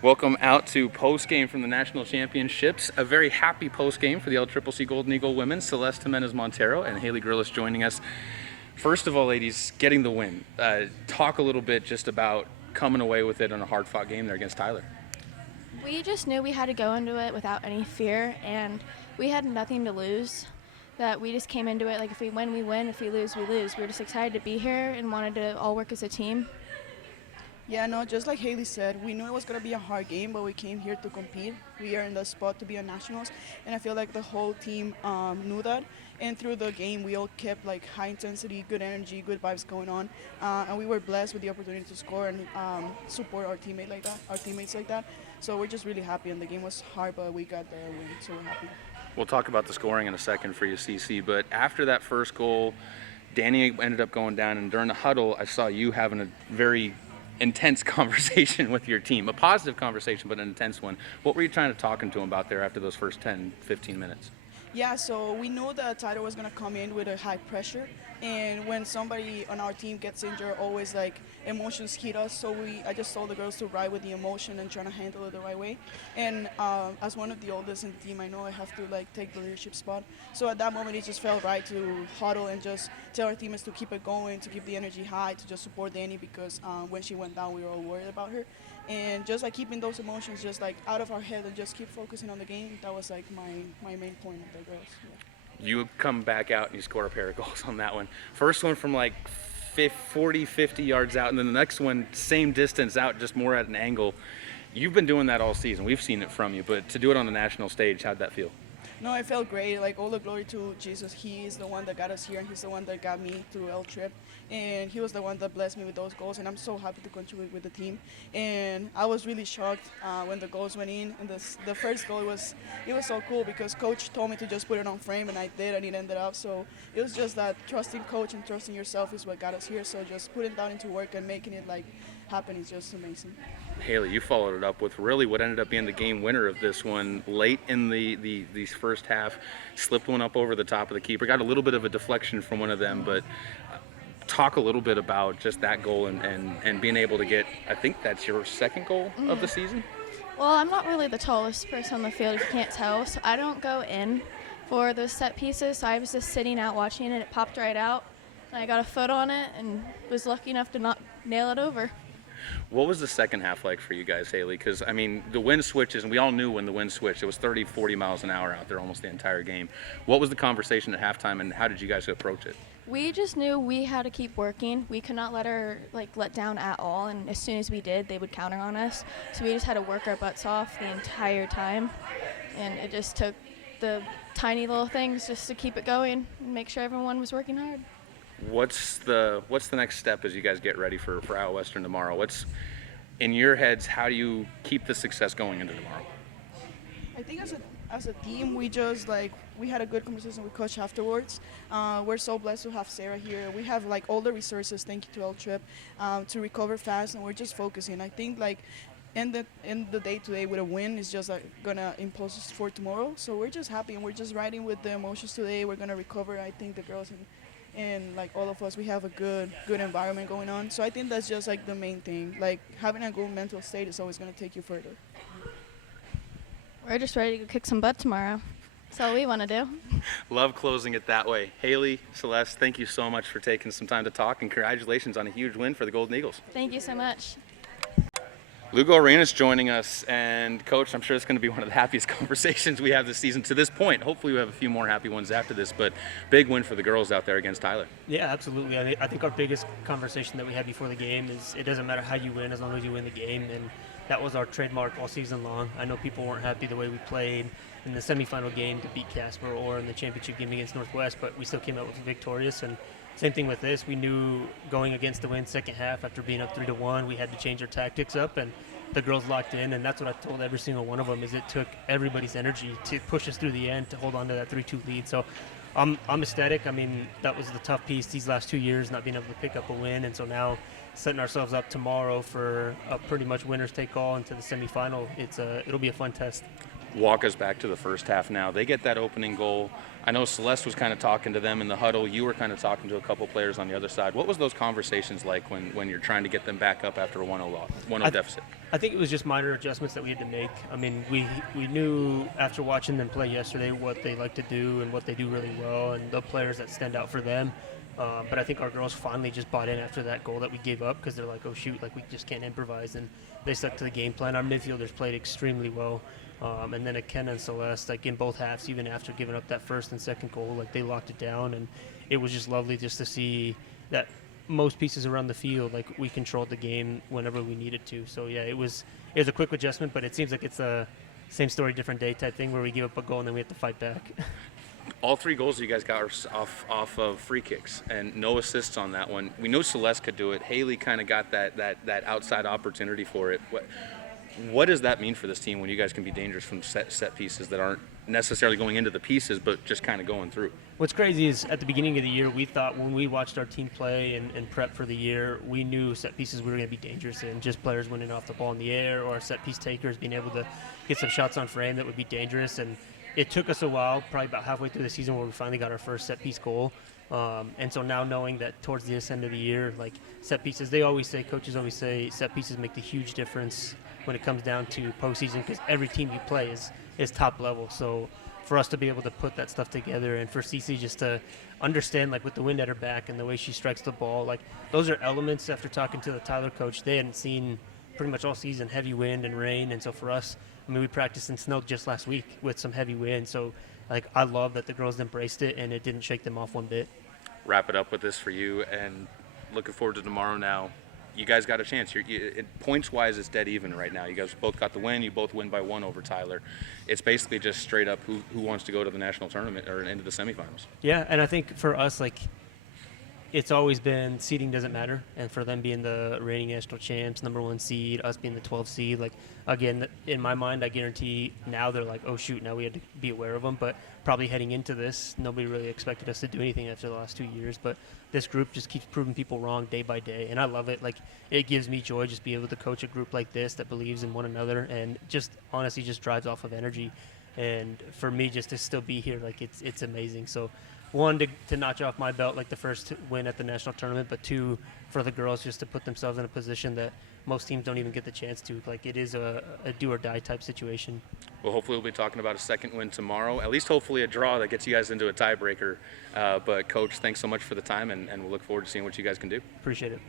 Welcome out to Postgame from the National Championships. A very happy postgame for the LCCC Golden Eagle women. Celeste Jimenez-Montero and Haley Grillis joining us. First of all, ladies, getting the win. Talk a little bit just about coming away with it on a hard-fought game there against Tyler. We just knew we had to go into it without any fear, and we had nothing to lose. That we just came into it like if we win, we win. If we lose, we lose. We were just excited to be here and wanted to all work as a team. Yeah, no, just like Haley said, we knew it was going to be a hard game, but we came here to compete. We are in the spot to be on nationals, and I feel like the whole team knew that. And through the game, we all kept like high intensity, good energy, good vibes going on, and we were blessed with the opportunity to score and support our teammates like that. So we're just really happy, and the game was hard, but we got the win, so we're happy. We'll talk about the scoring in a second for you, CC, but after that first goal, Danny ended up going down, and during the huddle, I saw you having a very intense conversation with your team. A positive conversation, but an intense one. What were you trying to talk to him about there after those first 10, 15 minutes? Yeah, so we knew that Tyler was going to come in with a high pressure, and when somebody on our team gets injured, always like emotions hit us, so I just told the girls to ride with the emotion and trying to handle it the right way. And as one of the oldest in the team, I know I have to like take the leadership spot. So at that moment, it just felt right to huddle and just tell our teammates to keep it going, to keep the energy high, to just support Danny, because when she went down, we were all worried about her. And just like keeping those emotions just like out of our head and just keep focusing on the game, that was like my main point of the girls. Yeah. You come back out and you score a pair of goals on that one. First one from like 40, 50 yards out, and then the next one, same distance out, just more at an angle. You've been doing that all season. We've seen it from you, but to do it on the national stage, how'd that feel? No, it felt great. Like, all the glory to Jesus. He is the one that got us here, and he's the one that got me through L Trip. And he was the one that blessed me with those goals, and I'm so happy to contribute with the team. And I was really shocked when the goals went in. And the first goal, it was so cool because Coach told me to just put it on frame, and I did, and it ended up. So it was just that trusting Coach and trusting yourself is what got us here. So just putting that into work and making it like happen is just amazing. Haley, you followed it up with really what ended up being the game winner of this one late in the first half. Slipped one up over the top of the keeper. Got a little bit of a deflection from one of them, but talk a little bit about just that goal and being able to get, I think that's your second goal of the season? Well, I'm not really the tallest person on the field, if you can't tell, so I don't go in for those set pieces. So I was just sitting out watching it. It popped right out, and I got a foot on it and was lucky enough to not nail it over. What was the second half like for you guys, Haley? Because, I mean, the wind switches, and we all knew when the wind switched. It was 30, 40 miles an hour out there almost the entire game. What was the conversation at halftime, and how did you guys approach it? We just knew we had to keep working. We could not let her let down at all, and as soon as we did, they would counter on us. So we just had to work our butts off the entire time, and it just took the tiny little things just to keep it going and make sure everyone was working hard. What's the next step as you guys get ready for Out Western tomorrow? What's in your heads? How do you keep the success going into tomorrow? I think as a team, we just we had a good conversation with Coach afterwards. We're so blessed to have Sarah here. We have all the resources, thank you to L Trip, to recover fast, and we're just focusing. I think in the day-to-day with a win is just gonna impulse us for tomorrow. So we're just happy, and we're just riding with the emotions today. We're gonna recover. I think the girls and all of us, we have a good environment going on. So I think that's just the main thing. Having a good mental state is always going to take you further. We're just ready to kick some butt tomorrow. That's all we want to do. Love closing it that way. Haley, Celeste, thank you so much for taking some time to talk, and congratulations on a huge win for the Golden Eagles. Thank you so much. Lugo Arenas joining us, and Coach, I'm sure it's going to be one of the happiest conversations we have this season to this point. Hopefully we have a few more happy ones after this, but big win for the girls out there against Tyler. Yeah, absolutely. I think our biggest conversation that we had before the game is it doesn't matter how you win as long as you win the game, and that was our trademark all season long. I know people weren't happy the way we played in the semifinal game to beat Casper or in the championship game against Northwest, but we still came out with victorious. And same thing with this. We knew going against the wind second half after being up 3-1, we had to change our tactics up, and the girls locked in, and that's what I told every single one of them is it took everybody's energy to push us through the end to hold on to that 3-2 lead. So I'm ecstatic. I mean, that was the tough piece these last 2 years, not being able to pick up a win, and so now setting ourselves up tomorrow for a pretty much winners take all into the semifinal. It'll be a fun test. walk us back to the first half now. They get that opening goal. I know Celeste was kind of talking to them in the huddle. You were kind of talking to a couple players on the other side. What was those conversations like when you're trying to get them back up after a 1-0 deficit? I think it was just minor adjustments that we had to make. I mean, we knew after watching them play yesterday what they like to do and what they do really well and the players that stand out for them. But I think our girls finally just bought in after that goal that we gave up because they're like, oh, shoot, like we just can't improvise. And they stuck to the game plan. Our midfielders played extremely well. And then Kenna and Celeste, like in both halves, even after giving up that first and second goal, like they locked it down. And it was just lovely just to see that most pieces around the field, like we controlled the game whenever we needed to. So, yeah, it was a quick adjustment, but it seems like it's a same story, different day type thing where we give up a goal and then we have to fight back. All 3 goals you guys got are off of free kicks and no assists on that one. We know Celeste could do it. Haley kind of got that outside opportunity for it. What does that mean for this team when you guys can be dangerous from set pieces that aren't necessarily going into the pieces but just kind of going through? What's crazy is at the beginning of the year, we thought when we watched our team play and prep for the year, we knew set pieces we were going to be dangerous in, just players winning off the ball in the air or set piece takers being able to get some shots on frame that would be dangerous. And it took us a while, probably about halfway through the season, where we finally got our first set piece goal. And so now knowing that towards the end of the year, like set pieces, coaches always say set pieces make the huge difference when it comes down to postseason because every team you play is top level. So for us to be able to put that stuff together and for Cece just to understand, like with the wind at her back and the way she strikes the ball, like those are elements after talking to the Tyler coach they hadn't seen pretty much all season, heavy wind and rain. And so for us, I mean, we practiced in snow just last week with some heavy wind. So like I love that the girls embraced it and it didn't shake them off one bit. Wrap it up with this for you and looking forward to tomorrow now. You guys got a chance. Points-wise, it's dead even right now. You guys both got the win. You both win by 1 over Tyler. It's basically just straight up who wants to go to the national tournament or into the semifinals. Yeah, and I think for us, like, it's always been seeding doesn't matter. And for them being the reigning national champs, number 1 seed, us being the 12th seed, like, again, in my mind, I guarantee now they're like, oh, shoot, now we had to be aware of them. But probably heading into this, nobody really expected us to do anything after the last 2 years. But this group just keeps proving people wrong day by day. And I love it. Like, it gives me joy just being able to coach a group like this that believes in one another and just honestly just drives off of energy. And for me, just to still be here, like, it's amazing. So, 1, to notch off my belt, like the first win at the national tournament, but 2, for the girls just to put themselves in a position that most teams don't even get the chance to. Like, it is a do-or-die type situation. Well, hopefully we'll be talking about a second win tomorrow, at least hopefully a draw that gets you guys into a tiebreaker. But, Coach, thanks so much for the time, and we'll look forward to seeing what you guys can do. Appreciate it.